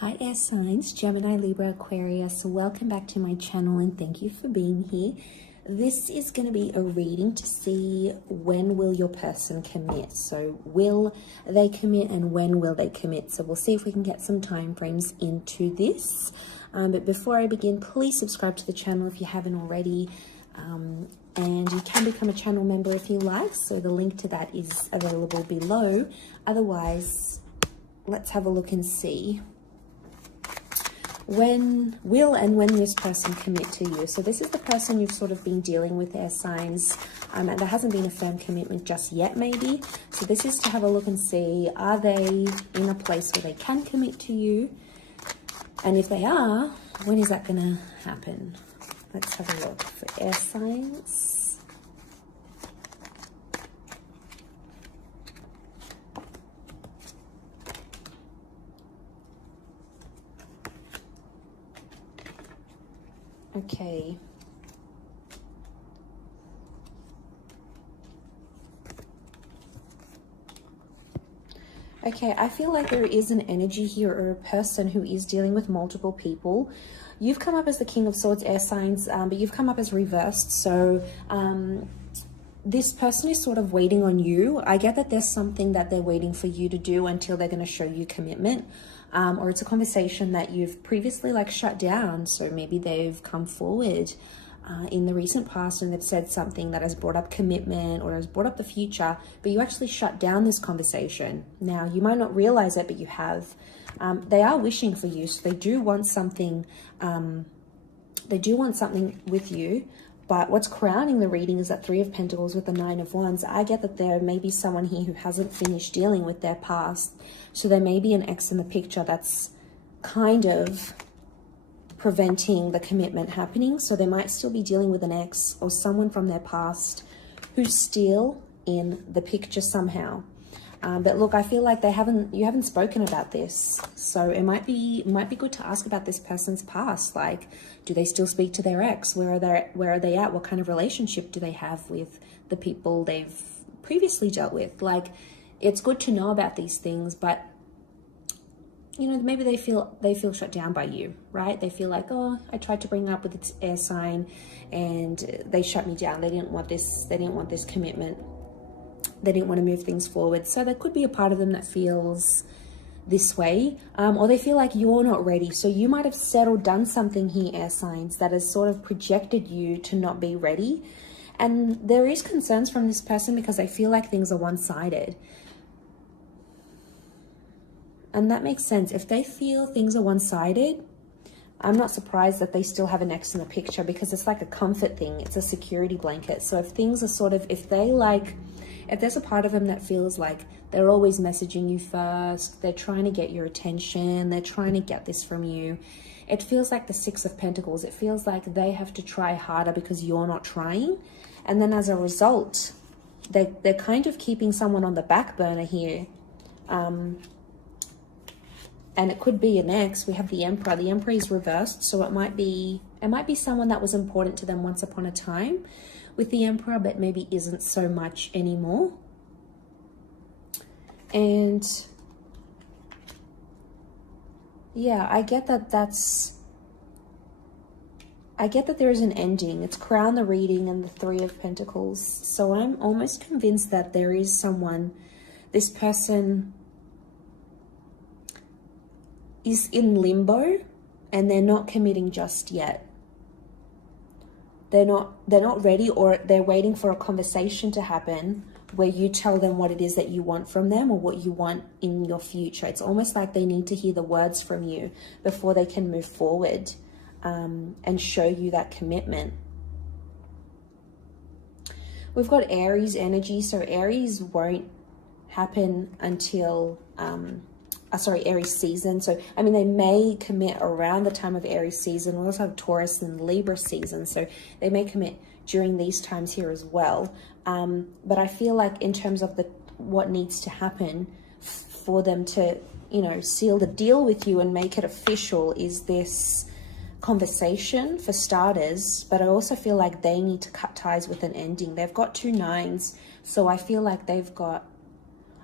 Hi air signs, Gemini, Libra, Aquarius. Welcome back to my channel and thank you for being here. This is going to be a reading to see when will your person commit. So will they commit and when will they commit? So we'll see if we can get some time frames into this. But before I begin, please subscribe to the channel if you haven't already. And you can become a channel member if you like. So the link to that is available below. Otherwise, let's have a look and see when this person commit to you. So this is the person you've sort of been dealing with, air signs, and there hasn't been a firm commitment just yet maybe. So this is to have a look and see, are they in a place where they can commit to you? And if they are, when is that going to happen? Let's have a look for air signs. Okay. Okay, I feel like there is an energy here or a person who is dealing with multiple people. You've come up as the King of Swords, air signs, but you've come up as reversed. So this person is sort of waiting on you. I get that there's something that they're waiting for you to do until they're going to show you commitment. Or it's a conversation that you've previously like shut down. So maybe they've come forward in the recent past and they've said something that has brought up commitment or has brought up the future, but you actually shut down this conversation. Now, you might not realize it, but you have. They are wishing for you. So they do want something. They do want something with you. But what's crowning the reading is that Three of Pentacles with the Nine of Wands. I get that there may be someone here who hasn't finished dealing with their past. So there may be an ex in the picture that's kind of preventing the commitment happening. So they might still be dealing with an ex or someone from their past who's still in the picture somehow. But look, I feel like you haven't spoken about this. So it might be good to ask about this person's past. Like, do they still speak to their ex? Where are they at? What kind of relationship do they have with the people they've previously dealt with? Like, it's good to know about these things, but you know, maybe they feel shut down by you, right? They feel like, oh, I tried to bring up with its air sign and they shut me down. They didn't want this commitment. They didn't want to move things forward. So there could be a part of them that feels this way, or they feel like you're not ready. So you might have said or done something here, air signs, that has sort of projected you to not be ready. And there is concerns from this person because they feel like things are one-sided. And that makes sense. If they feel things are one-sided, I'm not surprised that they still have an ex in the picture, because it's like a comfort thing. It's a security blanket. So if things are sort of, if there's a part of them that feels like they're always messaging you first, they're trying to get your attention, they're trying to get this from you, it feels like the Six of Pentacles. It feels like they have to try harder because you're not trying. And then as a result, they're kind of keeping someone on the back burner here. And it could be an ex. We have the Emperor. The Emperor is reversed, so it might be someone that was important to them once upon a time with the Emperor, but maybe isn't so much anymore. And yeah, I get that there is an ending. It's crown the reading and the Three of Pentacles. So I'm almost convinced that there is someone, this person is in limbo and they're not committing just yet. They're not ready, or they're waiting for a conversation to happen where you tell them what it is that you want from them or what you want in your future. It's almost like they need to hear the words from you before they can move forward and show you that commitment. We've got Aries energy. So Aries won't happen until Aries season. So, I mean, they may commit around the time of Aries season. We also have Taurus and Libra season. So they may commit during these times here as well. But I feel like in terms of what needs to happen for them to, you know, seal the deal with you and make it official is this conversation for starters. But I also feel like they need to cut ties with an ending. They've got 2 9s. So I feel like they've got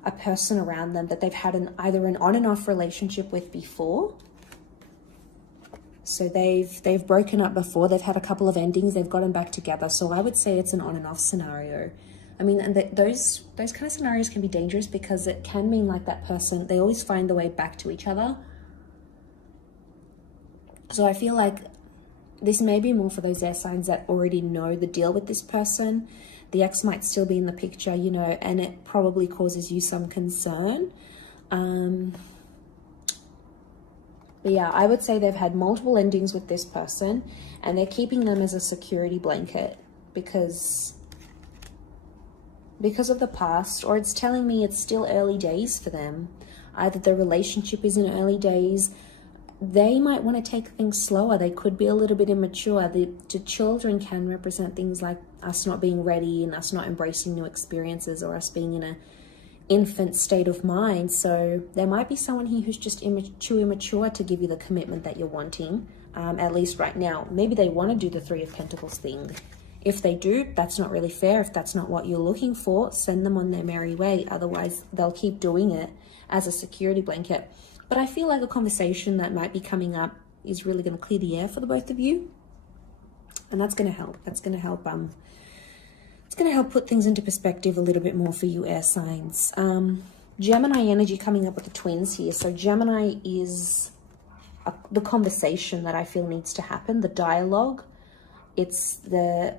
a person around them that they've had either an on and off relationship with before, So they've broken up before. They've had a couple of endings. They've gotten back together. So I would say it's an on and off scenario. I mean, and those kind of scenarios can be dangerous because it can mean like that person, they always find the way back to each other. So I feel like this may be more for those air signs that already know the deal with this person. The ex might still be in the picture, you know, and it probably causes you some concern. But yeah, I would say they've had multiple endings with this person and they're keeping them as a security blanket because of the past, or it's telling me it's still early days for them. Either the relationship is in early days, they might want to take things slower. They could be a little bit immature. The children can represent things like us not being ready and us not embracing new experiences, or us being in a infant state of mind. So there might be someone here who's just immature to give you the commitment that you're wanting, at least right now. Maybe they want to do the Three of Pentacles thing. If they do, that's not really fair. If that's not what you're looking for, send them on their merry way. Otherwise, they'll keep doing it as a security blanket. But I feel like a conversation that might be coming up is really going to clear the air for the both of you. And that's going to help. That's going to help. It's going to help put things into perspective a little bit more for you air signs. Gemini energy coming up with the twins here. So Gemini is the conversation that I feel needs to happen, the dialogue. It's the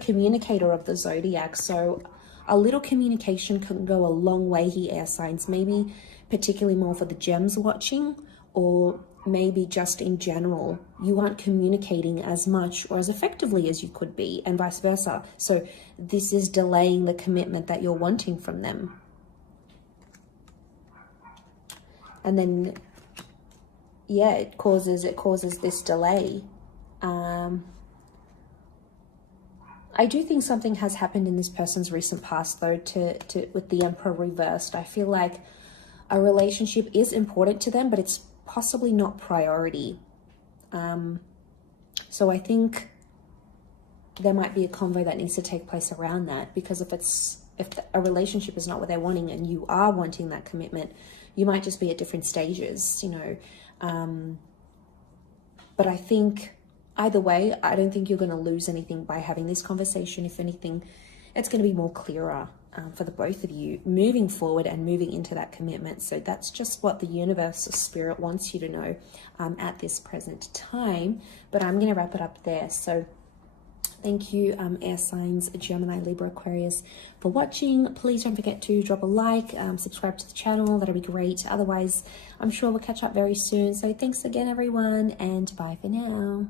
communicator of the zodiac. So a little communication can go a long way here, air signs. Maybe particularly more for the gems watching, or maybe just in general, you aren't communicating as much or as effectively as you could be, and vice versa. So this is delaying the commitment that you're wanting from them. And then, yeah, it causes this delay. I do think something has happened in this person's recent past, though, with the Emperor reversed. I feel like a relationship is important to them, but it's possibly not priority. So I think there might be a convo that needs to take place around that, because if a relationship is not what they're wanting and you are wanting that commitment, you might just be at different stages, you know. But I think either way, I don't think you're going to lose anything by having this conversation. If anything, it's going to be more clearer for the both of you moving forward and moving into that commitment. So that's just what the universe or spirit wants you to know at this present time. But I'm going to wrap it up there. So thank you, air signs, Gemini, Libra, Aquarius, for watching. Please don't forget to drop a like, subscribe to the channel. That'll be great. Otherwise, I'm sure we'll catch up very soon. So thanks again, everyone, and bye for now.